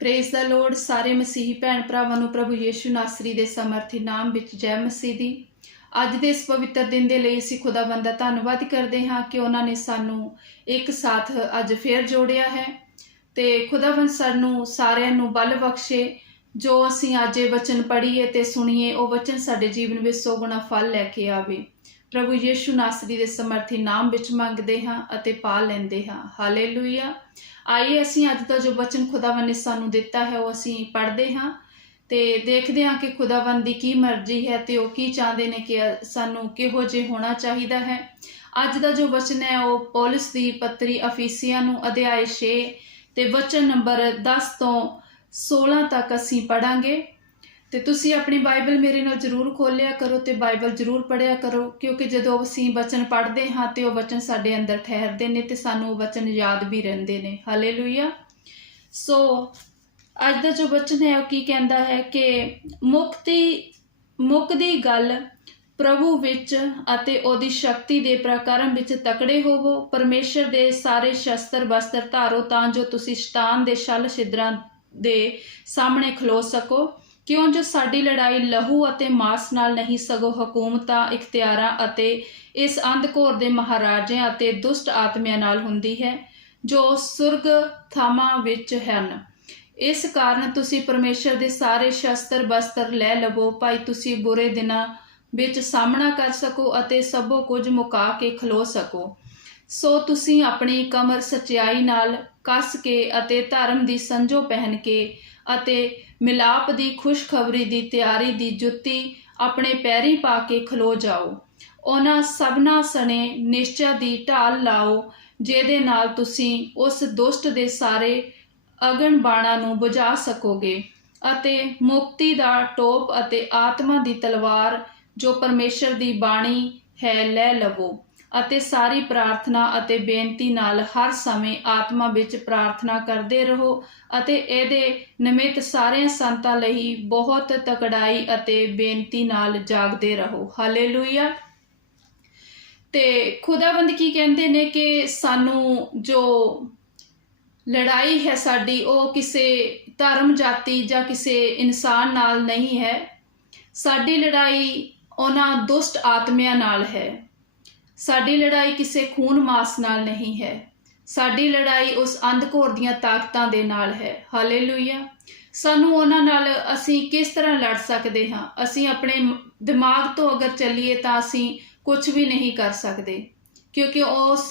Praise the Lord. सारे मसीही भैन भरावां नूं प्रभु यीशु नासरी दे समर्थी नाम विच जय मसीह दी। अज दे इस पवित्र दिन दे लई असीं खुदावंद दा धन्नवाद करदे हां कि उन्हां ने सानूं एक साथ अज फिर जोड़िया है ते खुदावंद सानूं सारिआं नूं बल बख्शे। जो असीं अज ये वचन पढ़ीए ते सुणीए वो वचन साडे जीवन विच 100 गुणा फल लैके आवे। प्रभु यीशु नासरी दे समर्थी नाम विच मंगदे हां अते पा लैंदे हां। हालेलुया। आइए असीं अज दा जो वचन खुदावंद ने सानूं दिता है वो असीं पढ़दे हां ते देखदे हां कि खुदावंद दी की मर्जी है ते वो की चाहते ने कि सानूं किहो जे होना चाहिदा है। अज दा जो वचन है वो पौलुस दी पत्री अफीसियां नूं अध्याय 6 ते वचन नंबर 10 तो 16 तक असीं पढ़ांगे। ते तुसीं अपनी बाइबल मेरे नाल जरूर खोलिया करो ते बाइबल जरूर पढ़िया करो, क्योंकि जदों असीं वचन पढ़दे हां ते वो वचन साडे अंदर ठहरदे ने ते सानूं वचन याद भी रहिंदे ने। हालेलुया। सो अज दा जो वचन है वो की कहंदा है कि मुक्ति गल प्रभु विच अते ओदी शक्ति दे प्रकरम विच तकड़े होवो। परमेश्वर दे सारे शस्त्र वस्त्र धारो तां जो तुसीं शैतान दे छल छिद्रां दे सामने खलो सको। क्यों जो साडी लड़ाई लहू अते मास नाल नहीं सगों हुकूमतां इख्तियारां अते इस अंधघोर दे महाराजिਆਂ अते दुष्ट आत्मियां नाल हुंदी है जो सुरग थामां विच हन। इस कारण तुसीं परमेश्वर दे सारे शस्त्र वस्त्र लै लवो भाई तुसीं बुरे दिनां विच सामना कर सको अते सबो कुछ मुका के खलो सको। सो तुसीं अपनी कमर सच्चाई नाल कस के अते धर्म दी संजो पहन के अते मिलाप दी खुशखबरी दी तैयारी दी जुत्ती अपने पैरीं पा के खलो जाओ। उन्हां सबना सने निश्चय दी ढाल लाओ जिहदे नाल तुसीं उस दुष्ट दे सारे अगन बाणां नूं बुझा सकोगे अते मुक्ति दा टोप अते आत्मा दी तलवार जो परमेश्वर दी बाणी है लै लवो अते सारी प्रार्थना अते बेनती नाल हर समय आत्मा विच प्रार्थना करदे रहो अते एदे निमित्त सारे संतां लई बहुत तकड़ाई अते बेनती नाल जागदे रहो। हालेलुया। ते खुदाबंद की कहंदे ने कि सानू जो लड़ाई है साडी वो किसे धर्म जाति जां किसे इंसान नाल नहीं है। साडी लड़ाई उन्हां दुष्ट आत्मियां नाल है। साडी लड़ाई किसी खून मास नाल नहीं है। साडी लड़ाई उस अंधघोर दीयां ताकतां दे नाल है। हालेलुया। सानू उन्हां नाल असीं किस तरह लड़ सकदे हां? असीं अपने दिमाग तो अगर चलीए तां असीं कुछ भी नहीं कर सकदे, क्योंकि उस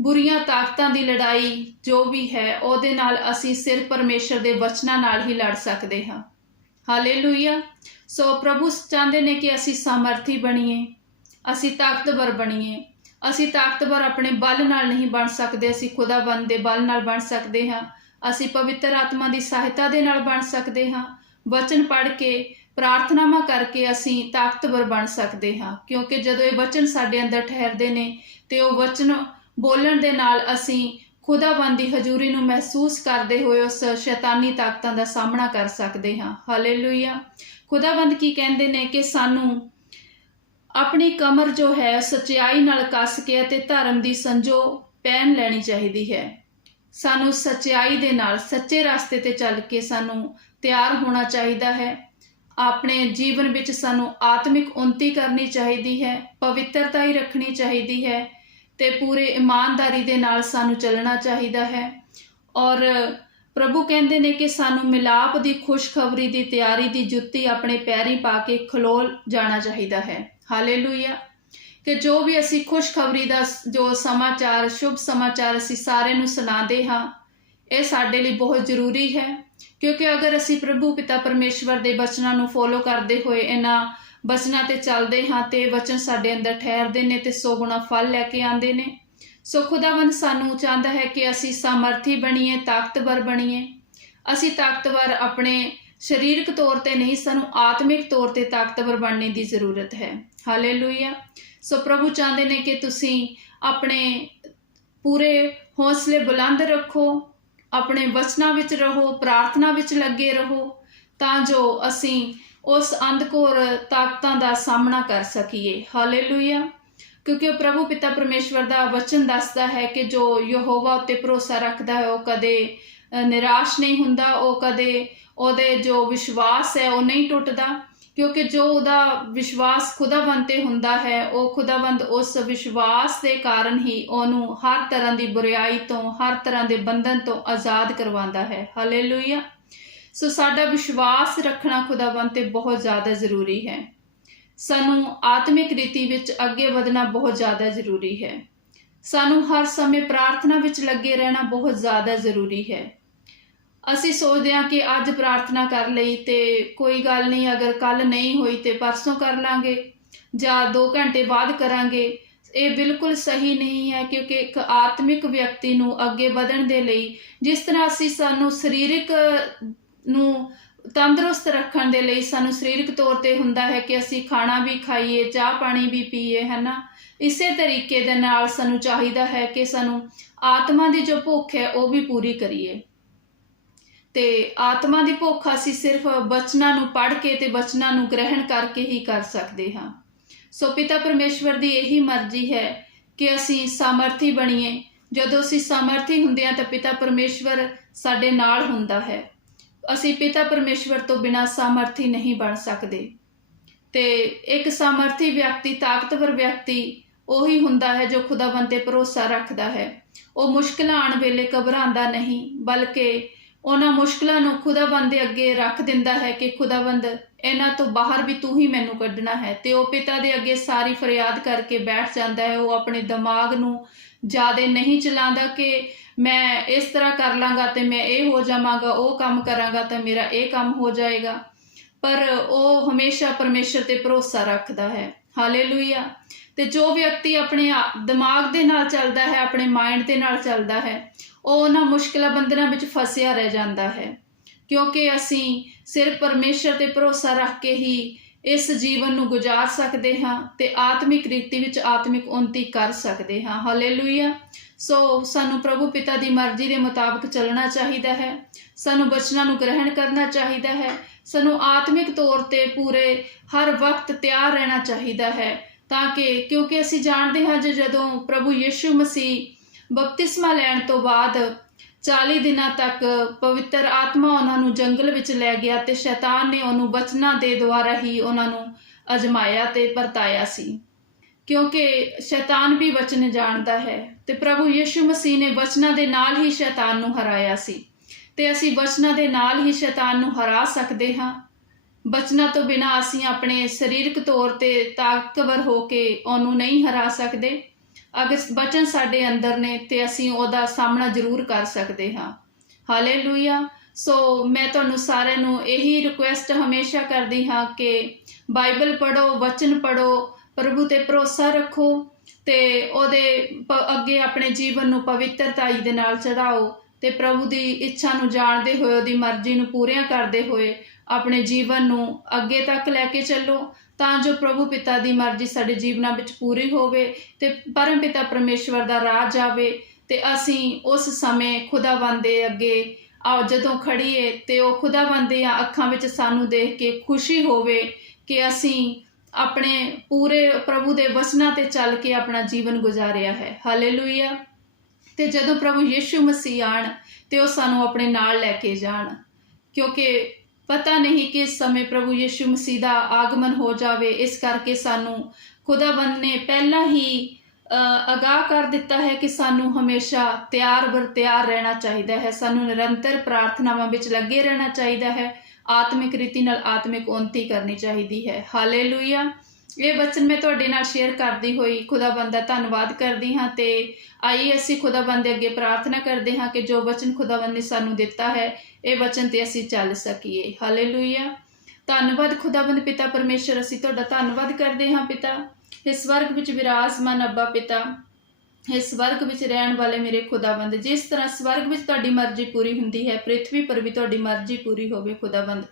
बुरियां ताकतां दी लड़ाई जो भी है उहदे नाल असीं सिर्फ परमेश्वर दे वचनां नाल ही लड़ सकदे हां। हालेलुया। सो प्रभु चाहते ने कि असीं सामर्थी बणीए, असी ताकतवर बणीए। असी ताकतवर अपने बल नाल नहीं बन सकते, असी खुदाबंद दे बल नाल बन सकते हाँ। असी पवित्र आत्मा की सहायता दे नाल बन सकते हाँ। वचन पढ़ के प्रार्थनावां करके असी ताकतवर बन सकते हाँ, क्योंकि जदों ये वचन साडे अंदर ठहरदे ने ते वो वचन बोलण दे नाल असी खुदाबंद दी हजूरी नूं महसूस करते हुए उस शैतानी ताकतां दा सामना कर सकते हाँ। हालेलुया। खुदाबंद की कहंदे ने कि सानू अपनी कमर जो है सच्चाई नाल कस के अते धर्म दी संजो पहन लैनी चाहिदी है। सानू सच्चाई दे नाल सच्चे रास्ते ते चल के सानू तैयार होना चाहिदा है। अपने जीवन विच सानू आत्मिक उन्नति करनी चाहिदी है, पवित्रता ही रखनी चाहिदी है ते पूरे ईमानदारी दे नाल सानू चलना चाहिदा है। और प्रभु कहंदे ने कि सानू मिलाप दी खुशखबरी दी तैयारी दी जुत्ती अपने पैरीं पा के खलो जाना चाहिदा है। हालेलुया। कि जो भी असी खुशखबरी दा जो समाचार शुभ समाचार असी सारे नूं सुणांदे हां, ये साडे लई बहुत जरूरी है, क्योंकि अगर असी प्रभु पिता परमेश्वर दे वचनां नूं फॉलो करदे होए इन्हां वचनां ते चलदे हां ते वचन साडे अंदर ठहरदे ने ते 100 गुणा फल लैके आंदे ने। सो खुदावंद सानू चाहता है कि असी सामर्थी बणीए, ताकतवर बणीए। असी ताकतवर अपने शरीरक तौर पर नहीं, सानू आत्मिक तौर पर ताकतवर बनने की जरूरत है। हालेलुया। सो प्रभु चाहते ने कि तुसी अपने पूरे हौसले बुलंद रखो, अपने वचनां विच रहो, प्रार्थना विच लगे रहो, तां जो असी उस अंधघोर ताकतां दा सामना कर सकीए। हालेलुया। क्योंकि प्रभु पिता परमेश्वर का वचन दसदा है कि जो यहोवा उत्ते भरोसा रखता है वह कदे ਨਿਰਾਸ਼ ਨਹੀਂ ਹੁੰਦਾ, ਉਹ ਕਦੇ ਉਹਦੇ ਜੋ ਵਿਸ਼ਵਾਸ ਹੈ ਉਹ ਨਹੀਂ ਟੁੱਟਦਾ, ਕਿਉਂਕਿ ਜੋ ਉਹਦਾ ਵਿਸ਼ਵਾਸ ਖੁਦਾਵੰਦ ਤੇ ਹੁੰਦਾ ਹੈ, ਉਹ ਖੁਦਾਵੰਦ ਉਸ ਵਿਸ਼ਵਾਸ ਦੇ ਕਾਰਨ ਹੀ ਉਹਨੂੰ ਹਰ ਤਰ੍ਹਾਂ ਦੀ ਬੁਰਾਈ ਤੋਂ, ਹਰ ਤਰ੍ਹਾਂ ਦੇ ਬੰਧਨ ਤੋਂ ਆਜ਼ਾਦ ਕਰਵਾਉਂਦਾ ਹੈ। ਹਾਲੇਲੂਇਆ। ਸੋ ਸਾਡਾ ਵਿਸ਼ਵਾਸ ਰੱਖਣਾ ਖੁਦਾਵੰਦ ਤੇ ਬਹੁਤ ਜ਼ਿਆਦਾ ਜ਼ਰੂਰੀ ਹੈ। ਸਾਨੂੰ ਆਤਮਿਕ ਰੀਤੀ ਵਿੱਚ ਅੱਗੇ ਵਧਣਾ ਬਹੁਤ ਜ਼ਿਆਦਾ ਜ਼ਰੂਰੀ ਹੈ। ਸਾਨੂੰ ਹਰ ਸਮੇਂ ਪ੍ਰਾਰਥਨਾ ਵਿੱਚ ਲੱਗੇ ਰਹਿਣਾ ਬਹੁਤ ਜ਼ਿਆਦਾ ਜ਼ਰੂਰੀ ਹੈ। ਅਸੀਂ ਸੋਚਦੇ ਹਾਂ ਕਿ ਅੱਜ ਪ੍ਰਾਰਥਨਾ ਕਰ ਲਈ ਤੇ ਕੋਈ ਗੱਲ ਨਹੀਂ, ਅਗਰ ਕੱਲ ਨਹੀਂ ਹੋਈ ਤੇ ਪਰਸੋਂ ਕਰ ਲਾਂਗੇ ਜਾਂ 2 ਘੰਟੇ ਬਾਅਦ ਕਰਾਂਗੇ। ਇਹ ਬਿਲਕੁਲ ਸਹੀ ਨਹੀਂ ਹੈ, ਕਿਉਂਕਿ ਇੱਕ ਆਤਮਿਕ ਵਿਅਕਤੀ ਨੂੰ ਅੱਗੇ ਵਧਣ ਦੇ ਲਈ, ਜਿਸ ਤਰ੍ਹਾਂ ਸਾਨੂੰ ਸਰੀਰਕ ਨੂੰ ਤੰਦਰੁਸਤ ਰੱਖਣ ਦੇ ਲਈ ਸਾਨੂੰ ਸਰੀਰਕ ਤੌਰ ਤੇ ਹੁੰਦਾ ਹੈ ਕਿ ਅਸੀਂ ਖਾਣਾ ਵੀ ਖਾਈਏ, ਚਾਹ ਪਾਣੀ ਵੀ ਪੀਏ, ਹੈ ਨਾ, ਇਸੇ ਤਰੀਕੇ ਦੇ ਨਾਲ ਸਾਨੂੰ ਚਾਹੀਦਾ ਹੈ ਕਿ ਸਾਨੂੰ ਆਤਮਾ ਦੀ ਜੋ ਭੁੱਖ ਹੈ ਉਹ ਵੀ ਪੂਰੀ ਕਰੀਏ। ਤੇ ਆਤਮਾ ਦੀ ਭੁੱਖ ਅਸੀਂ ਸਿਰਫ ਬਚਨਾਂ ਨੂੰ ਪੜ੍ਹ ਕੇ ਤੇ ਬਚਨਾਂ ਨੂੰ ਗ੍ਰਹਿਣ ਕਰਕੇ ਹੀ ਕਰ ਸਕਦੇ ਹਾਂ। ਸੋ ਪਿਤਾ ਪਰਮੇਸ਼ਵਰ ਦੀ ਇਹੀ ਮਰਜ਼ੀ ਹੈ ਕਿ ਅਸੀਂ ਸਾਮਰਥੀ ਬਣੀਏ। ਜਦੋਂ ਅਸੀਂ ਸਾਮਰਥੀ ਹੁੰਦੇ ਹਾਂ ਤਾਂ ਪਿਤਾ ਪਰਮੇਸ਼ਵਰ ਸਾਡੇ ਨਾਲ ਹੁੰਦਾ ਹੈ। ਅਸੀਂ ਪਿਤਾ ਪਰਮੇਸ਼ਵਰ ਤੋਂ ਬਿਨਾਂ ਸਾਮਰਥੀ ਨਹੀਂ ਬਣ ਸਕਦੇ। ਤੇ ਇੱਕ ਸਾਮਰਥੀ ਵਿਅਕਤੀ, ਤਾਕਤਵਰ ਵਿਅਕਤੀ ਉਹੀ ਹੁੰਦਾ ਹੈ ਜੋ ਖੁਦਾਵੰਦ ਤੇ ਭਰੋਸਾ ਰੱਖਦਾ ਹੈ। ਉਹ ਮੁਸ਼ਕਿਲਾਂ ਆਉਣ ਵੇਲੇ ਘਬਰਾਉਂਦਾ ਨਹੀਂ, ਬਲਕਿ ਉਹਨਾਂ ਮੁਸ਼ਕਿਲਾਂ ਨੂੰ ਖੁਦਾਵੰਦ ਦੇ ਅੱਗੇ ਰੱਖ ਦਿੰਦਾ ਹੈ ਕਿ ਖੁਦਾਵੰਦ, ਇਹਨਾਂ ਤੋਂ ਬਾਹਰ ਵੀ ਤੂੰ ਹੀ ਮੈਨੂੰ ਕੱਢਣਾ ਹੈ। ਤੇ ਉਹ ਪਿਤਾ ਦੇ ਅੱਗੇ ਸਾਰੀ ਫਰਿਆਦ ਕਰਕੇ ਬੈਠ ਜਾਂਦਾ ਹੈ। ਉਹ ਆਪਣੇ ਦਿਮਾਗ ਨੂੰ ਜ਼ਿਆਦਾ ਨਹੀਂ ਚਲਾਉਂਦਾ ਕਿ ਮੈਂ ਇਸ ਤਰ੍ਹਾਂ ਕਰ ਲਾਂਗਾ ਤੇ ਮੈਂ ਇਹ ਹੋ ਜਾਵਾਂਗਾ, ਉਹ ਕੰਮ ਕਰਾਂਗਾ ਤਾਂ ਮੇਰਾ ਇਹ ਕੰਮ ਹੋ ਜਾਏਗਾ, ਪਰ ਉਹ ਹਮੇਸ਼ਾ ਪਰਮੇਸ਼ਰ ਤੇ ਭਰੋਸਾ ਰੱਖਦਾ ਹੈ। ਹਾਲੇਲੂਇਆ। ਤੇ ਜੋ ਵਿਅਕਤੀ ਆਪਣੇ ਦਿਮਾਗ ਦੇ ਨਾਲ ਚੱਲਦਾ ਹੈ, ਆਪਣੇ ਮਾਈਂਡ ਦੇ ਨਾਲ ਚੱਲਦਾ ਹੈ, ਉਹ ਉਹਨਾਂ ਮੁਸ਼ਕਿਲਾਂ ਬੰਧਨਾਂ ਵਿੱਚ ਫਸਿਆ ਰਹਿ ਜਾਂਦਾ ਹੈ, ਕਿਉਂਕਿ ਅਸੀਂ ਸਿਰਫ ਪਰਮੇਸ਼ਰ ਤੇ ਭਰੋਸਾ ਰੱਖ ਕੇ ਹੀ ਇਸ ਜੀਵਨ ਨੂੰ ਗੁਜ਼ਾਰ ਸਕਦੇ ਹਾਂ ਤੇ ਆਤਮਿਕ ਰੀਤੀ ਵਿੱਚ ਆਤਮਿਕ ਉੱਨਤੀ ਕਰ ਸਕਦੇ ਹਾਂ। ਹਾਲੇਲੂਇਆ। ਸੋ ਸਾਨੂੰ ਪ੍ਰਭੂ ਪਿਤਾ ਦੀ ਮਰਜ਼ੀ ਦੇ ਮੁਤਾਬਕ ਚੱਲਣਾ ਚਾਹੀਦਾ ਹੈ। ਸਾਨੂੰ ਬਚਨਾਂ ਨੂੰ ਗ੍ਰਹਿਣ ਕਰਨਾ ਚਾਹੀਦਾ ਹੈ। ਸਾਨੂੰ ਆਤਮਿਕ ਤੌਰ ਤੇ ਪੂਰੇ ਹਰ ਵਕਤ ਤਿਆਰ ਰਹਿਣਾ ਚਾਹੀਦਾ ਹੈ, ਤਾਂ ਕਿ ਕਿਉਂਕਿ ਅਸੀਂ ਜਾਣਦੇ ਹਾਂ ਜਦੋਂ ਪ੍ਰਭੂ ਯਿਸੂ ਮਸੀਹ ਬਪਤਿਸਮਾ ਲੈਣ ਤੋਂ ਬਾਅਦ 40 ਦਿਨਾਂ ਤੱਕ ਪਵਿੱਤਰ ਆਤਮਾ ਉਹਨਾਂ ਨੂੰ ਜੰਗਲ ਵਿੱਚ ਲੈ ਗਿਆ ਤੇ ਸ਼ੈਤਾਨ ਨੇ ਉਹਨੂੰ ਬਚਨਾਂ ਦੇ ਦੁਆਰਾ ਹੀ ਉਹਨਾਂ ਨੂੰ ਅਜਮਾਇਆ ਤੇ ਪਰਤਾਇਆ ਸੀ, ਕਿਉਂਕਿ ਸ਼ੈਤਾਨ ਵੀ ਵਚਨ ਜਾਣਦਾ ਹੈ। ਤੇ ਪ੍ਰਭੂ ਯਿਸੂ ਮਸੀਹ ਨੇ ਵਚਨਾਂ ਦੇ ਨਾਲ ਹੀ ਸ਼ੈਤਾਨ ਨੂੰ ਹਰਾਇਆ ਸੀ ਤੇ ਅਸੀਂ ਵਚਨਾਂ ਦੇ ਨਾਲ ਹੀ ਸ਼ੈਤਾਨ ਨੂੰ ਹਰਾ ਸਕਦੇ ਹਾਂ। ਬਚਨਾਂ ਤੋਂ ਬਿਨਾਂ ਅਸੀਂ ਆਪਣੇ ਸਰੀਰਕ ਤੌਰ ਤੇ ਤਾਕਤਵਰ ਹੋ ਕੇ ਉਹਨੂੰ ਨਹੀਂ ਹਰਾ ਸਕਦੇ। ਅਗਰ ਬਚਨ ਸਾਡੇ ਅੰਦਰ ਨੇ ਤੇ ਅਸੀਂ ਉਹਦਾ ਸਾਹਮਣਾ ਜ਼ਰੂਰ ਕਰ ਸਕਦੇ ਹਾਂ। ਹਾਲੇਲੂਇਆ। ਸੋ ਮੈਂ ਤੁਹਾਨੂੰ ਸਾਰਿਆਂ ਨੂੰ ਇਹੀ ਰਿਕੁਐਸਟ ਹਮੇਸ਼ਾ ਕਰਦੀ ਹਾਂ ਕਿ ਬਾਈਬਲ ਪੜ੍ਹੋ, ਵਚਨ ਪੜ੍ਹੋ, ਪ੍ਰਭੂ ਤੇ ਭਰੋਸਾ ਰੱਖੋ ਤੇ ਉਹਦੇ ਅੱਗੇ ਆਪਣੇ ਜੀਵਨ ਨੂੰ ਪਵਿੱਤਰਤਾਈ ਦੇ ਨਾਲ ਚੜਾਓ ਤੇ ਪ੍ਰਭੂ ਦੀ ਇੱਛਾ ਨੂੰ ਜਾਣਦੇ ਹੋਏ, ਉਹਦੀ ਮਰਜ਼ੀ ਨੂੰ ਪੂਰੀਆਂ ਕਰਦੇ ਹੋਏ ਆਪਣੇ ਜੀਵਨ ਨੂੰ ਅੱਗੇ ਤੱਕ ਲੈ ਕੇ ਚੱਲੋ, ਤਾਂ ਜੋ ਪ੍ਰਭੂ ਪਿਤਾ ਦੀ ਮਰਜ਼ੀ ਸਾਡੇ ਜੀਵਨਾਂ ਵਿੱਚ ਪੂਰੀ ਹੋਵੇ ਤੇ ਪਰਮ ਪਿਤਾ ਪਰਮੇਸ਼ਵਰ ਦਾ ਰਾਜ ਆਵੇ ਤੇ ਅਸੀਂ ਉਸ ਸਮੇਂ ਖੁਦਾਵੰਦ ਦੇ ਅੱਗੇ ਜਦੋਂ ਖੜੀਏ ਤੇ ਉਹ ਖੁਦਾਵੰਦ ਦੀਆਂ ਅੱਖਾਂ ਵਿੱਚ ਸਾਨੂੰ ਦੇਖ ਕੇ ਖੁਸ਼ੀ ਹੋਵੇ ਕਿ ਅਸੀਂ ਆਪਣੇ ਪੂਰੇ ਪ੍ਰਭੂ ਦੇ ਵਚਨਾਂ ਤੇ ਚੱਲ ਕੇ ਆਪਣਾ ਜੀਵਨ ਗੁਜ਼ਾਰਿਆ ਹੈ। ਹਾਲੇਲੂਇਆ। ਤੇ ਜਦੋਂ ਪ੍ਰਭੂ ਯਿਸੂ ਮਸੀਹ ਆਣ ਤੇ ਉਹ ਸਾਨੂੰ ਆਪਣੇ ਨਾਲ ਲੈ ਕੇ ਜਾਣ, ਕਿਉਂਕਿ ਪਤਾ ਨਹੀਂ ਕਿਸ ਸਮੇਂ ਪ੍ਰਭੂ ਯਿਸੂ ਮਸੀਹ ਦਾ ਆਗਮਨ ਹੋ ਜਾਵੇ। ਇਸ ਕਰਕੇ ਸਾਨੂੰ ਖੁਦਾਵੰਦ ਨੇ ਪਹਿਲਾਂ ਹੀ ਆਗਾਹ ਕਰ ਦਿੱਤਾ ਹੈ ਕਿ ਸਾਨੂੰ ਹਮੇਸ਼ਾ ਤਿਆਰ ਬਰ ਤਿਆਰ ਰਹਿਣਾ ਚਾਹੀਦਾ ਹੈ। ਸਾਨੂੰ ਨਿਰੰਤਰ ਪ੍ਰਾਰਥਨਾਵਾਂ ਵਿੱਚ ਲੱਗੇ ਰਹਿਣਾ ਚਾਹੀਦਾ ਹੈ। ਆਤਮਿਕ ਰੀਤੀ ਨਾਲ ਆਤਮਿਕ ਉੱਨਤੀ ਕਰਨੀ ਚਾਹੀਦੀ ਹੈ। ਹਾਲੇਲੂਇਆ। ਇਹ ਵਚਨ ਮੈਂ ਤੁਹਾਡੇ ਨਾਲ ਸ਼ੇਅਰ ਕਰਦੀ ਹੋਈ ਖੁਦਾਵੰਦ ਦਾ ਧੰਨਵਾਦ ਕਰਦੀ ਹਾਂ ਤੇ ਆਈਏ ਅਸੀਂ ਖੁਦਾਵੰਦ ਦੇ ਅੱਗੇ ਪ੍ਰਾਰਥਨਾ ਕਰਦੇ ਹਾਂ ਕਿ ਜੋ ਵਚਨ ਖੁਦਾਵੰਦ ਨੇ ਸਾਨੂੰ ਦਿੱਤਾ ਹੈ, ਇਹ ਵਚਨ ਤੇ ਅਸੀਂ ਚੱਲ ਸਕੀਏ। ਹਾਲੇਲੂਇਆ। ਧੰਨਵਾਦ ਖੁਦਾਵੰਦ ਪਿਤਾ ਪਰਮੇਸ਼ਰ, ਅਸੀਂ ਤੁਹਾਡਾ ਧੰਨਵਾਦ ਕਰਦੇ ਹਾਂ ਪਿਤਾ। ਇਸ ਸਵਰਗ ਵਿੱਚ ਵਿਰਾਜਮਾਨ ਅੱਬਾ ਪਿਤਾ, ਇਸ ਸਵਰਗ ਵਿੱਚ ਰਹਿਣ ਵਾਲੇ ਮੇਰੇ ਖੁਦਾਵੰਦ, ਜਿਸ ਤਰ੍ਹਾਂ ਸਵਰਗ ਵਿੱਚ ਤੁਹਾਡੀ ਮਰਜ਼ੀ ਪੂਰੀ ਹੁੰਦੀ ਹੈ, ਪ੍ਰਿਥਵੀ ਪਰ ਵੀ ਤੁਹਾਡੀ ਮਰਜ਼ੀ ਪੂਰੀ ਹੋਵੇ ਖੁਦਾਵੰਦ।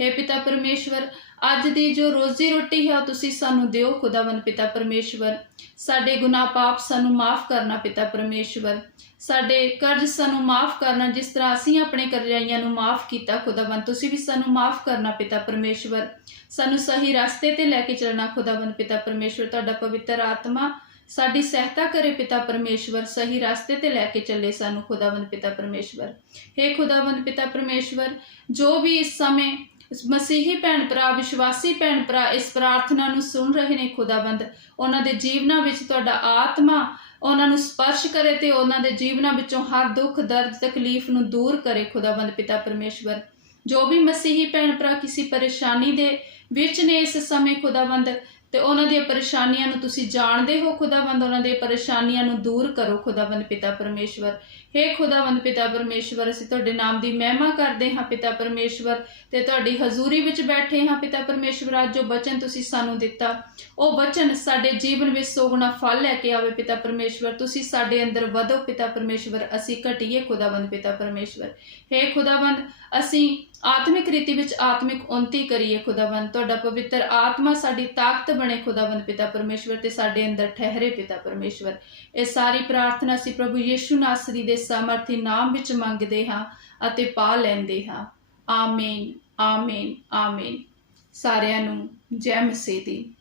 हे ਪਿਤਾ ਪਰਮੇਸ਼ਵਰ, ਅੱਜ ਦੀ ਜੋ ਰੋਜ਼ੀ ਰੋਟੀ ਹੈ ਉਹ ਤੁਸੀਂ ਸਾਨੂੰ ਦਿਓ ਖੁਦਾਵੰਦ ਪਿਤਾ ਪਰਮੇਸ਼ਵਰ। ਸਾਡੇ ਗੁਨਾਹ ਪਾਪ ਸਾਨੂੰ ਮਾਫ਼ ਕਰਨਾ ਪਿਤਾ ਪਰਮੇਸ਼ਵਰ। ਸਾਡੇ ਕਰਜ਼ ਸਾਨੂੰ ਮਾਫ਼ ਕਰਨਾ, ਜਿਸ ਤਰ੍ਹਾਂ ਅਸੀਂ ਆਪਣੇ ਕਰਜ਼ਾਈਆਂ ਨੂੰ ਮਾਫ਼ ਕੀਤਾ ਖੁਦਾਵੰਦ, ਤੁਸੀਂ ਵੀ ਸਾਨੂੰ ਮਾਫ਼ ਕਰਨਾ ਪਿਤਾ ਪਰਮੇਸ਼ਵਰ। ਸਾਨੂੰ ਸਹੀ ਰਸਤੇ ਤੇ ਲੈ ਕੇ ਚੱਲਣਾ ਖੁਦਾਵੰਦ ਪਿਤਾ ਪਰਮੇਸ਼ਵਰ। ਤੁਹਾਡਾ ਪਵਿੱਤਰ ਆਤਮਾ ਸਾਡੀ ਸਹਾਇਤਾ ਕਰੇ ਪਿਤਾ ਪਰਮੇਸ਼ਵਰ, ਸਹੀ ਰਸਤੇ ਤੇ ਲੈ ਕੇ ਚੱਲੇ ਸਾਨੂੰ ਖੁਦਾਵੰਦ ਪਿਤਾ ਪਰਮੇਸ਼ਵਰ। ਹੇ ਖੁਦਾਵੰਦ ਪਿਤਾ ਪਰਮੇਸ਼ਵਰ, ਜੋ ਵੀ ਇਸ ਸਮੇਂ ਮਸੀਹੀ ਭੈਣ ਭਰਾ, ਵਿਸ਼ਵਾਸੀ ਭੈਣ ਭਰਾ ਇਸ ਪ੍ਰਾਰਥਨਾ ਨੂੰ ਸੁਣ ਰਹੇ ਨੇ ਖੁਦਾਵੰਦ, ਉਹਨਾਂ ਦੇ ਜੀਵਨਾਂ ਵਿੱਚ ਤੁਹਾਡਾ ਆਤਮਾ ਉਹਨਾਂ ਨੂੰ ਸਪਰਸ਼ ਕਰੇ ਤੇ ਉਹਨਾਂ ਦੇ ਜੀਵਨਾਂ ਵਿੱਚੋਂ ਹਰ ਦੁੱਖ, ਦਰਦ, ਤਕਲੀਫ ਨੂੰ ਦੂਰ ਕਰੇ ਖੁਦਾਵੰਦ ਪਿਤਾ ਪਰਮੇਸ਼ਵਰ। ਜੋ ਵੀ ਮਸੀਹੀ ਭੈਣ ਭਰਾ ਕਿਸੇ ਪਰੇਸ਼ਾਨੀ ਦੇ ਵਿੱਚ ਨੇ ਇਸ ਸਮੇਂ ਖੁਦਾਵੰਦ, ਤੇ ਉਹਨਾਂ ਦੀਆਂ ਪਰੇਸ਼ਾਨੀਆਂ ਨੂੰ ਤੁਸੀਂ ਜਾਣਦੇ ਹੋ ਖੁਦਾਵੰਦ, ਉਹਨਾਂ ਦੀਆਂ ਪਰੇਸ਼ਾਨੀਆਂ ਨੂੰ ਦੂਰ ਕਰੋ ਖੁਦਾਵੰਦ ਪਿਤਾ ਪਰਮੇਸ਼ਵਰ। ਹੇ ਖੁਦਾਵੰਦ ਪਿਤਾ ਪਰਮੇਸ਼ਵਰ, ਅਸੀਂ ਤੁਹਾਡੇ ਨਾਮ ਦੀ ਮਹਿਮਾ ਕਰਦੇ ਹਾਂ ਪਿਤਾ ਪਰਮੇਸ਼ਵਰ, ਤੇ ਤੁਹਾਡੀ ਹਜ਼ੂਰੀ ਵਿੱਚ ਬੈਠੇ ਹਾਂ ਪਿਤਾ ਪਰਮੇਸ਼ਵਰ। ਅੱਜ ਜੋ ਬਚਨ ਤੁਸੀਂ ਸਾਨੂੰ ਦਿੱਤਾ, ਉਹ ਬਚਨ ਸਾਡੇ ਜੀਵਨ ਵਿੱਚ ਸੋਗਣਾ ਫਲ ਲੈ ਕੇ ਆਵੇ ਪਿਤਾ ਪਰਮੇਸ਼ਵਰ। ਤੁਸੀਂ ਸਾਡੇ ਅੰਦਰ ਵਧੋ ਪਿਤਾ ਪਰਮੇਸ਼ਵਰ, ਅਸੀਂ ਘਟੀਏ ਖੁਦਾਵੰਦ ਪਿਤਾ ਪਰਮੇਸ਼ਵਰ। ਹੇ ਖੁਦਾਵੰਦ, ਅਸੀਂ ਆਤਮਿਕ ਰੀਤੀ ਵਿੱਚ ਆਤਮਿਕ ਉੱਨਤੀ ਕਰੀਏ ਖੁਦਾਵੰਦ। ਤੁਹਾਡਾ ਪਵਿੱਤਰ ਆਤਮਾ ਸਾਡੀ ਤਾਕਤ ਬਣੇ ਖੁਦਾਵੰਦ ਪਿਤਾ ਪਰਮੇਸ਼ਵਰ, ਤੇ ਸਾਡੇ ਅੰਦਰ ਠਹਿਰੇ ਪਿਤਾ ਪਰਮੇਸ਼ਵਰ। ਇਹ ਸਾਰੀ ਪ੍ਰਾਰਥਨਾ ਅਸੀਂ ਪ੍ਰਭੂ ਯਿਸੂ ਨਾਸਰੀ ਦੇ ਸਮਰਥੀ ਨਾਮ ਵਿੱਚ ਮੰਗਦੇ ਹਾਂ ਅਤੇ ਪਾ ਲੈਂਦੇ ਹਾਂ। ਆਮੀਨ, ਆਮੀਨ, ਆਮੀਨ। ਸਾਰਿਆਂ ਨੂੰ ਜੈ ਮਸੀਹ ਦੀ।